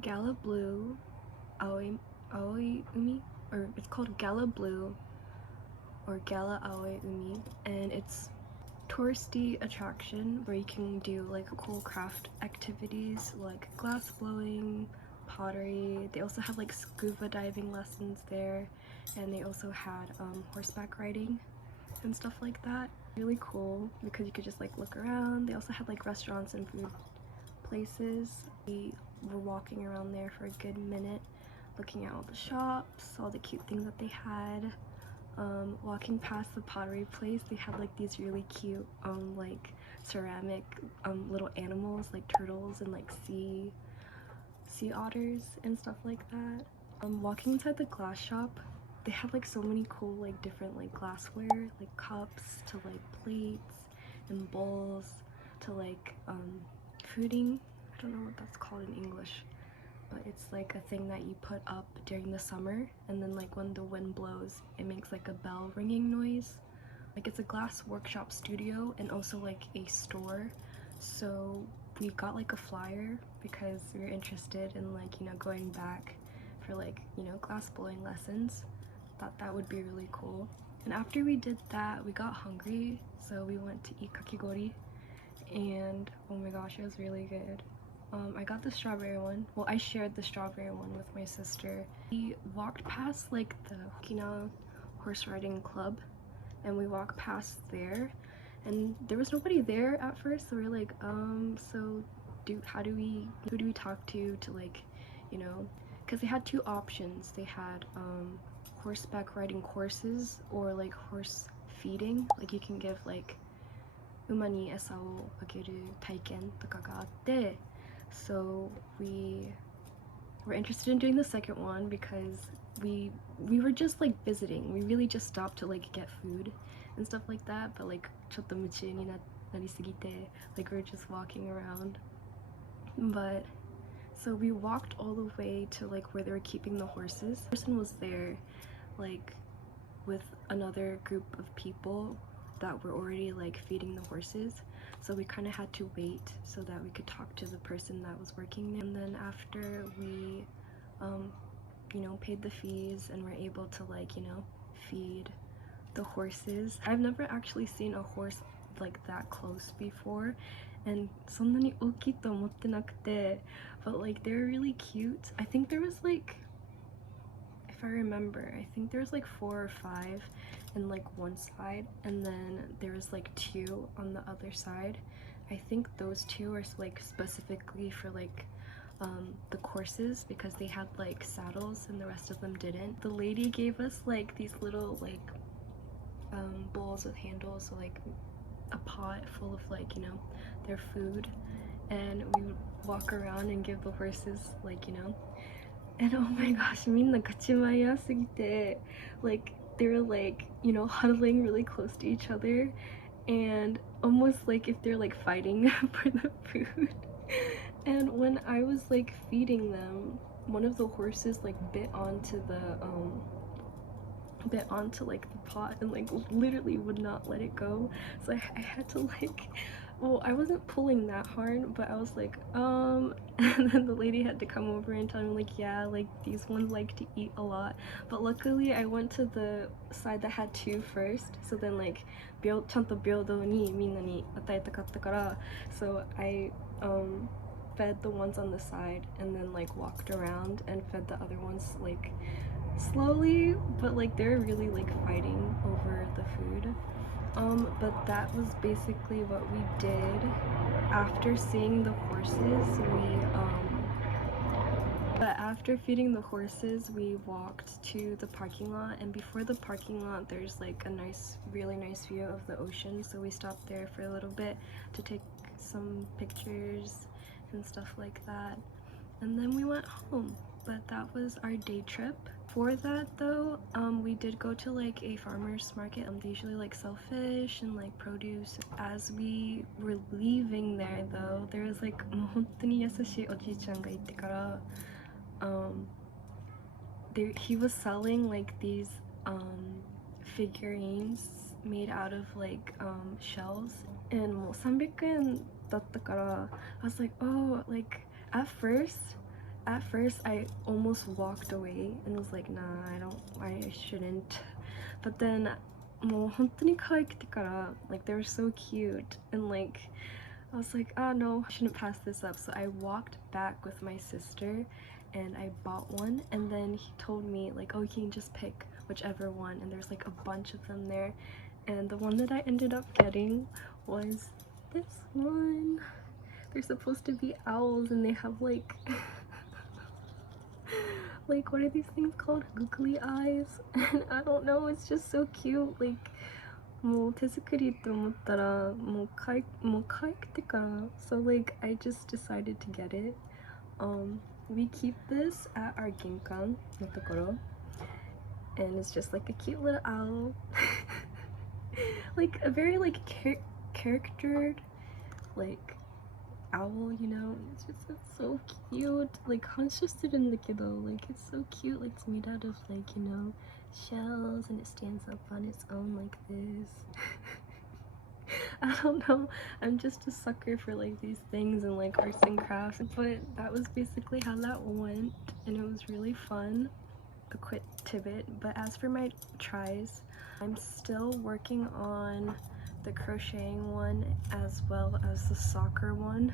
Gala Blue Aoi Umi, or it's called Gala Blue or Gala Aoi Umi, and it's touristy attraction where you can do like cool craft activities like glass blowing, pottery. They also have like scuba diving lessons there, and they also had horseback riding and stuff like that. Really cool because you could just like look around. They also had like restaurants and food places. We were walking around there for a good minute, looking at all the shops, all the cute things that they had. Walking past the pottery place, they had like these really cute like ceramic little animals like turtles and like sea otters and stuff like that. Walking inside the glass shop, they had like so many cool like different like glassware, like cups to like plates and bowls to like fooding. I don't know what that's called in English, but it's like a thing that you put up during the summer, and then like when the wind blows it makes like a bell ringing noise. Like it's a glass workshop studio and also like a store, so we got like a flyer because we were interested in like, you know, going back for like, you know, glass blowing lessons. Thought that would be really cool. And after we did that, we got hungry, so we went to eat kakigori, and oh my gosh, it was really good. I got the strawberry one. Well, I shared the strawberry one with my sister. We walked past like the Okinawa horse riding club, and we walked past there, and there was nobody there at first, so we were like, so who do we talk to like, you know, because they had two options. They had horseback riding courses or like horse feeding, like you can give like uma ni esa o ageru taiken toka ga atte. So we were interested in doing the second one because we were just like visiting. We really just stopped to like get food and stuff like that, but like chotto muchi ni narisugite, like we were just walking around. But so we walked all the way to like where they were keeping the horses. The person was there like with another group of people that were already like feeding the horses, so we kind of had to wait so that we could talk to the person that was working there. And then after we you know, paid the fees and were able to like, you know, feed the horses. I've never actually seen a horse like that close before, and そんなに大きいと思ってなくて, but like they're really cute. I think there was like, if I remember, I think there was like 4 or 5 in like one side, and then there was like 2 on the other side. I think those 2 are like specifically for like the courses because they had like saddles and the rest of them didn't. The lady gave us like these little like bowls with handles, so like a pot full of like, you know, their food, and we would walk around and give the horses like, you know. And oh my gosh, minna kachimaya sugite, like they were like, you know, huddling really close to each other and almost like if they're like fighting for the food. And when I was like feeding them, one of the horses like bit onto like the pot and like literally would not let it go. So I had to like, well, I wasn't pulling that hard, but I was like and then the lady had to come over and tell me like, yeah, like these ones like to eat a lot. But luckily I went to the side that had two first, so then like ちゃんと平等にみんなに与えたかったから、so I fed the ones on the side and then like walked around and fed the other ones like slowly, but like they're really like fighting over the food. But that was basically what we did. After seeing the horses, after feeding the horses, we walked to the parking lot, and before the parking lot there's like a really nice view of the ocean, so we stopped there for a little bit to take some pictures and stuff like that, and then we went home. But that was our day trip. For that though, we did go to like a farmer's market. They usually like sell fish and like produce. As we were leaving there though, there was like 本当に優しいおじいちゃんがいてから、he was selling like these figurines made out of like shells, and もう300円だったから、I was like, oh, like at first I almost walked away and was like, nah, I shouldn't. But then もう本当に可愛くてから、like they were so cute, and like I was like, oh no, I shouldn't pass this up. So I walked back with my sister and I bought one, and then he told me like, oh, you can just pick whichever one, and there's like a bunch of them there, and the one that I ended up getting was this one. They're supposed to be owls, and they have like like what are these things called, googly eyes, and I don't know, it's just so cute. Like もう手作りって思ったらもう可愛くてから、so like I just decided to get it. We keep this at our 玄関のところ, and it's just like a cute little owl. Like a very like charactered like owl, you know. It's so cute. Like 反射してるんだけど, like it's so cute. Like it's made out of like, you know, shells, and it stands up on its own like this. I don't know, I'm just a sucker for like these things and like arts and crafts. But that was basically how that went, and it was really fun. A quick tidbit, but as for my tries, I'm still working on the crocheting one as well as the soccer one.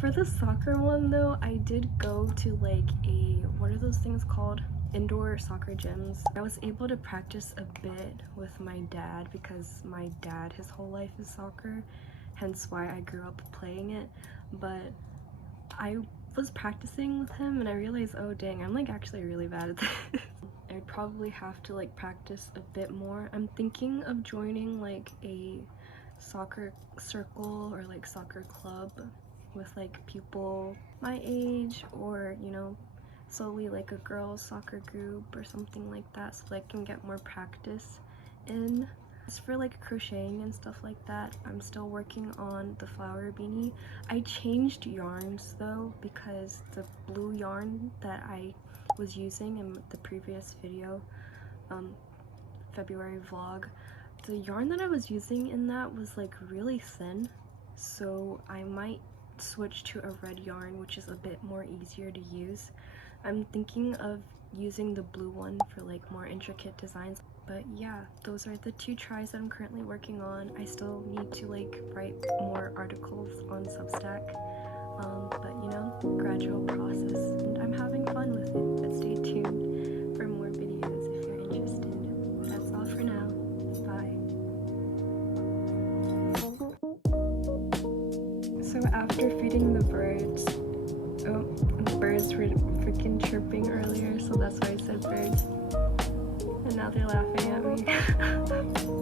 For the soccer one though, I did go to like a, what are those things called? Indoor soccer gyms. I was able to practice a bit with my dad because my dad, his whole life is soccer, hence why I grew up playing it. But I was practicing with him and I realized, oh dang, I'm like actually really bad at this. I'd probably have to like practice a bit more. I'm thinking of joining like a soccer circle or like soccer club with like people my age, or you know, solely like a girls soccer group or something like that, so that I can get more practice in. As for like crocheting and stuff like that, I'm still working on the flower beanie. I changed yarns though, because the blue yarn that I was using in the previous video, February vlog, the yarn that I was using in that was like really thin, so I might switch to a red yarn, which is a bit more easier to use. I'm thinking of using the blue one for like more intricate designs. But yeah, those are the two tries that I'm currently working on. I still need to like write more articles on Substack, but you know, gradual process, and I'm having fun with it. But stay tuned for more videos if you're interested. That's all for now. Bye. So after feeding the birds, oh, the birds were freaking chirping earlier, so that's why I said birds. And now they're laughing at me.